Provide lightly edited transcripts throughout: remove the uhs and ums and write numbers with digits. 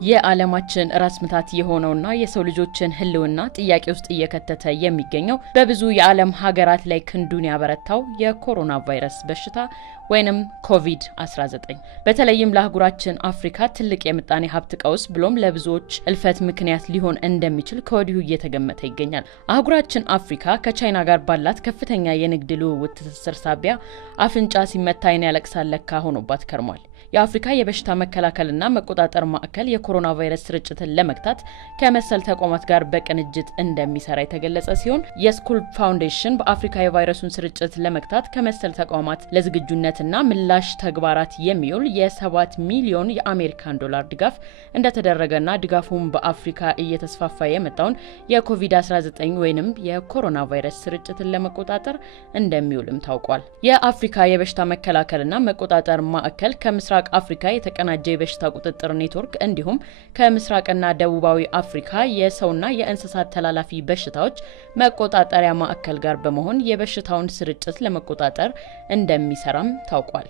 የዓለማችን ራስ ምታት የሆነውና የሰው ልጆችን ህልውና ጥያቄ ውስጥ እየከተተ የሚገኘው በብዙ የዓለም ሀገራት ላይ ክንዱን ያበረታው የኮሮና ቫይረስ በሽታ ወይንም ኮቪድ-19 በተለይም ለአህጉራችን አፍሪካ ትልቅ የምጣኔ ሀብት ቀውስ ብሎም ለብዙዎች እልፈት ምክንያት ሊሆን እንደሚችል ከወዲሁ እየተገመተ ይገኛል። አህጉራችን አፍሪካ ከቻይና ጋር ባላት ከፍተኛ የንግድ ልውውጥ ትስስር ሳቢያ አፍንጫ ሲመታ ዓይን ያለቅሳል ለካ ሆኖባት ከርሟል። የአፍሪካ የበሽታ መከላከልና መቆጣጠር ማዕከል የኮሮና ቫይረስ ስርጭትን ለመግታት ከመሰል ተቋማት ጋር በቅንጅት እንደሚሰራ የተገለጸ ሲሆን የስኩል ፋውንዴሽን በአፍሪካ የቫይረሱን ስርጭት ለመግታት ከመሰል ተቋማት ለዝግጁነትና ምላሽ ተግባራት የሚውል የ7 ሚሊዮን የአሜሪካን ዶላር ድጋፍ እንደተደረገና ድጋፉም በአፍሪካ እየተስፋፋ የመጣውን የኮቪድ-19 ወይንም የኮሮና ቫይረስ ስርጭትን ለመቆጣጠር እንደሚውልም ታውቋል። የአፍሪካ የበሽታ መከላከልና መቆጣጠር ማዕከል ከምስራቅ አፍሪካ የተቀናጀ የበሽታ ቁጥጥር ኔትወርክ እንዲሁም ከምስራቅና ደቡባዊ አፍሪካ የሰውና የእንስሳት ተላላፊ በሽታዎች መቆጣጠሪያ ማዕከል ጋር በመሆን የበሽታውን ስርጭት ለመቆጣጠር እንደሚሰራም ታውቋል።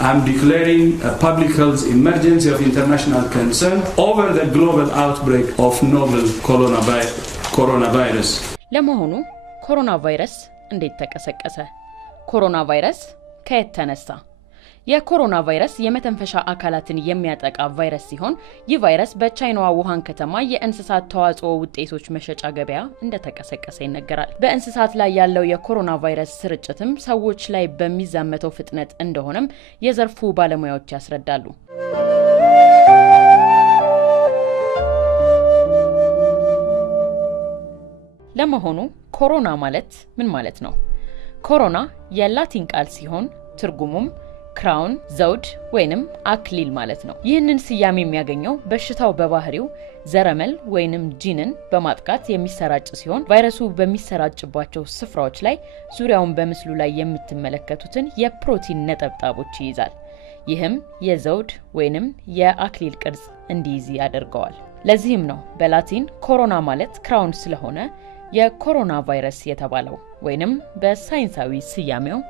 I'm declaring a public health emergency of international concern over the global outbreak of novel coronavirus. ለመሆኑ ኮሮና ቫይረስ እንዴት ተቀሰቀሰ? ኮሮና ቫይረስ ከየት ተነሳ? የኮሮና ቫይረስ የመተንፈሻ አካላትን የሚያጠቃ ቫይረስ ሲሆን ይህ ቫይረስ በቻይናዋ ውሃን ከተማ የእንስሳት ተዋጽኦ ውጤቶች መሸጫ ገበያ እንደተቀሰቀሰ ይነገራል። በእንስሳት ላይ ያለው የኮሮና ቫይረስ ስርጭትም ሰዎች ላይ በሚዛመተው ፍጥነት እንደሆነም የዘርፉ ባለሙያዎች ያስረዳሉ። ለመሆኑ ኮሮና ማለት ምን ማለት ነው? ኮሮና የላቲን ቃል ሲሆን ትርጉሙም ክራውን ዘውድ ወይንም አክሊል ማለት ነው። ይህንን ስያሜ የሚያገኘው በሽታው በባህሪው ዘረመል ወይንም ጂንን በማጥቃት የሚሰራጭ ሲሆን ቫይረሱ በሚሰራጭባቸው ስፍራዎች ላይ ዙሪያውን በምስሉ ላይ የምትመለከቱትን የፕሮቲን ነጠብጣቦች ይይዛል። ይህም የዘውድ ወይንም የአክሊል ቅርጽ እንዲይዝ ያደርገዋል። ለዚህም ነው በላቲን ኮሮና ማለት ክራውን ስለሆነ የኮሮና ቫይረስ የተባለው ወይንም በሳይንሳዊ ስያሜው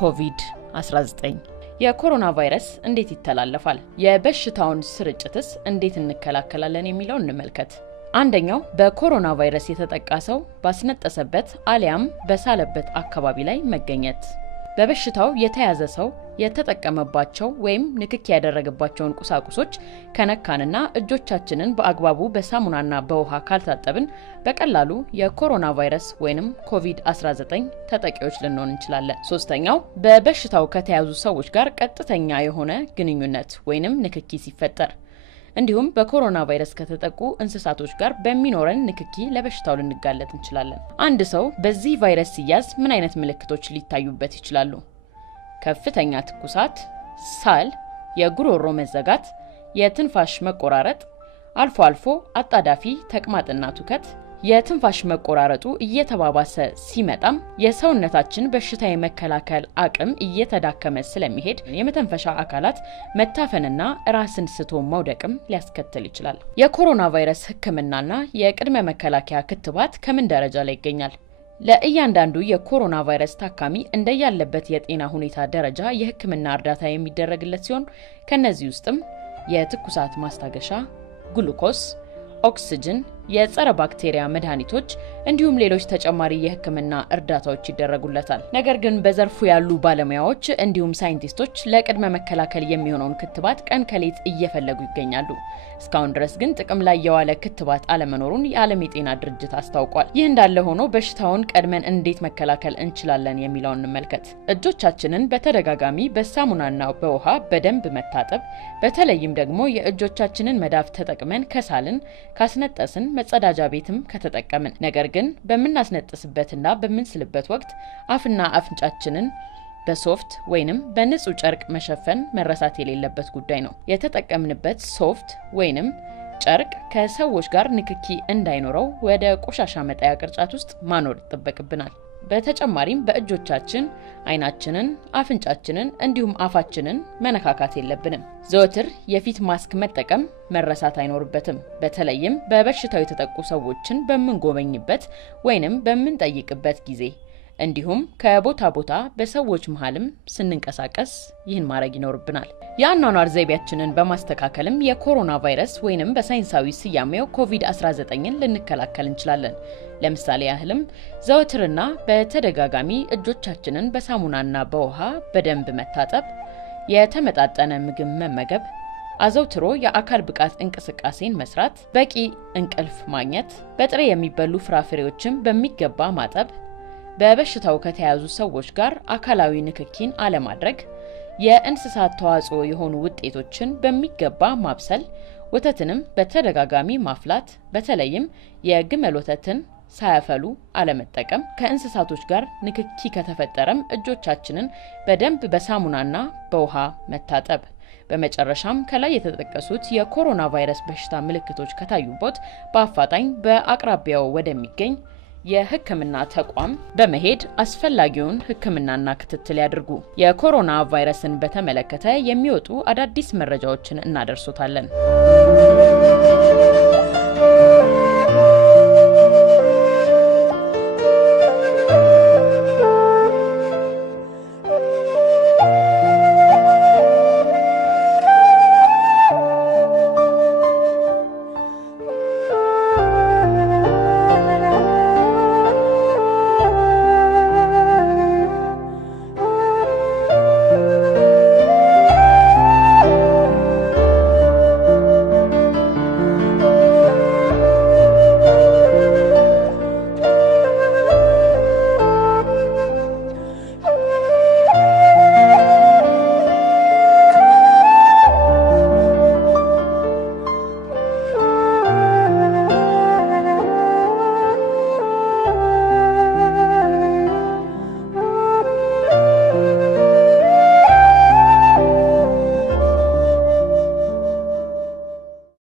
ኮቪድ-19። የኮሮና ቫይረስ እንዴት ይተላለፋል? የበሽታውን ስርጭትስ እንዴት እንከላከላለን የሚለውን እንመልከት። አንደኛው በኮሮና ቫይረስ የተጠቃ ሰው ባስነጠሰበት አሊያም በሳለበት አካባቢ ላይ መገኘት። በበሽታው የተያዘ ሰው የተጠቀመባቸው ወይም ንክኪ ያደረገባቸውን ቁሳቁሶች ከነካንና እጆቻችንን በአግባቡ በሳሙናና በውሃ ካልታጠብን በቀላሉ የኮሮና ቫይረስ ወይንም ኮቪድ-19 ተጠቂዎች ልንሆን እንችላለን። ሶስተኛው በበሽታው ከተያዙ ሰዎች ጋር ቀጥተኛ የሆነ ግንኙነት ወይንም ንክኪ ሲፈጠር፣ እንዲሁም በኮሮና ቫይረስ ከተጠቁ እንስሳቶች ጋር በሚኖረን ንክኪ ለበሽታው ልንጋለጥ እንችላለን። አንድ ሰው በዚህ ቫይረስ ሲያዝ ምን አይነት ምልክቶች ሊታዩበት ይችላሉ? ከፍተኛ ትኩሳት፣ ሳል፣ የጉሮሮ መዘጋት፣ የትንፋሽ መቆራረጥ፣ አልፎ አልፎ አጣዳፊ ተቅማጥና ትውከት። የትንፋሽ መቆራረጡ እየተባባሰ ሲመጣም የሰውነታችን በሽታ የመከላከል አቅም እየተዳከመ ስለሚሄድ የመተንፈሻ አካላት መታፈንና ራስን ስቶ መውደቅም ሊያስከትል ይችላል። የኮሮና ቫይረስ ሕክምናና የቅድመ መከላከያ ክትባት ከምን ደረጃ ላይ ይገኛል? ለእያንዳንዱ የኮሮና ቫይረስ ታካሚ እንደያለበት የጤና ሁኔታ ደረጃ የሕክምና እርዳታ የሚደረግለት ሲሆን ከነዚህ ውስጥም የትኩሳት ማስታገሻ፣ ግሉኮስ፣ ኦክሲጅን፣ የጸረ ባክቴሪያ መድኃኒቶች እንዲሁም ሌሎች ተጨማሪ የሕክምና እርዳታዎች ይደረጉለታል። ነገር ግን በዘርፉ ያሉ ባለሙያዎች እንዲሁም ሳይንቲስቶች ለቅድመ መከላከል የሚሆነውን ክትባት ቀን ከሌት እየፈለጉ ይገኛሉ። እስካሁን ድረስ ግን ጥቅም ላይ የዋለ ክትባት አለመኖሩን የዓለም የጤና ድርጅት አስታውቋል። ይህ እንዳለ ሆኖ በሽታውን ቀድመን እንዴት መከላከል እንችላለን የሚለውን እንመልከት። እጆቻችንን በተደጋጋሚ በሳሙናና በውሃ በደንብ መታጠብ፣ በተለይም ደግሞ የእጆቻችንን መዳፍ ተጠቅመን ከሳልን፣ ካስነጠስን፣ መጸዳጃ ቤትም ከተጠቀምን። ነገር ግን በምናስነጥስበትና በምንስልበት ወቅት አፍና አፍንጫችንን በሶፍት ወይንም በንጹህ ጨርቅ መሸፈን መረሳት የሌለበት ጉዳይ ነው። የተጠቀምንበት ሶፍት ወይንም ጨርቅ ከሰዎች ጋር ንክኪ እንዳይኖረው ወደ ቆሻሻ መጣያ ቅርጫት ውስጥ ማኖር ይጠበቅብናል። በተጨማሪም በእጆቻችን አይናችንን፣ አፍንጫችንን እንዲሁም አፋችንን መነካካት የለብንም። ዘወትር የፊት ማስክ መጠቀም መረሳት አይኖርበትም። በተለይም በበሽታው የተጠቁ ሰዎችን በምንጎበኝበት ወይንም በምንጠይቅበት ጊዜ እንዲሁም ከቦታ ቦታ በሰዎች መሃልም ስንንቀሳቀስ ይህን ማድረግ ይኖርብናል። የአኗኗር ዘይቤያችንን በማስተካከልም የኮሮና ቫይረስ ወይንም በሳይንሳዊ ስያሜው ኮቪድ-19ን ልንከላከል እንችላለን። ለምሳሌ ያህልም ዘወትርና በተደጋጋሚ እጆቻችንን በሳሙናና በውሃ በደንብ መታጠብ፣ የተመጣጠነ ምግብ መመገብ፣ አዘውትሮ የአካል ብቃት እንቅስቃሴን መስራት፣ በቂ እንቅልፍ ማግኘት፣ በጥሬ የሚበሉ ፍራፍሬዎችን በሚገባ ማጠብ፣ በበሽታው ከተያዙ ሰዎች ጋር አካላዊ ንክኪን አለማድረግ፣ የእንስሳት ተዋጽኦ የሆኑ ውጤቶችን በሚገባ ማብሰል፣ ወተትንም በተደጋጋሚ ማፍላት፣ በተለይም የግመል ወተትን ሳያፈሉ አለመጠቀም፣ ከእንስሳቶች ጋር ንክኪ ከተፈጠረም እጆቻችንን በደንብ በሳሙናና በውሃ መታጠብ። በመጨረሻም ከላይ የተጠቀሱት የኮሮና ቫይረስ በሽታ ምልክቶች ከታዩበት በአፋጣኝ በአቅራቢያው ወደሚገኝ የሕክምና ተቋም በመሄድ አስፈላጊውን ሕክምናና ክትትል ያድርጉ። የኮሮና ቫይረስን በተመለከተ የሚወጡ አዳዲስ መረጃዎችን እናደርሶታለን።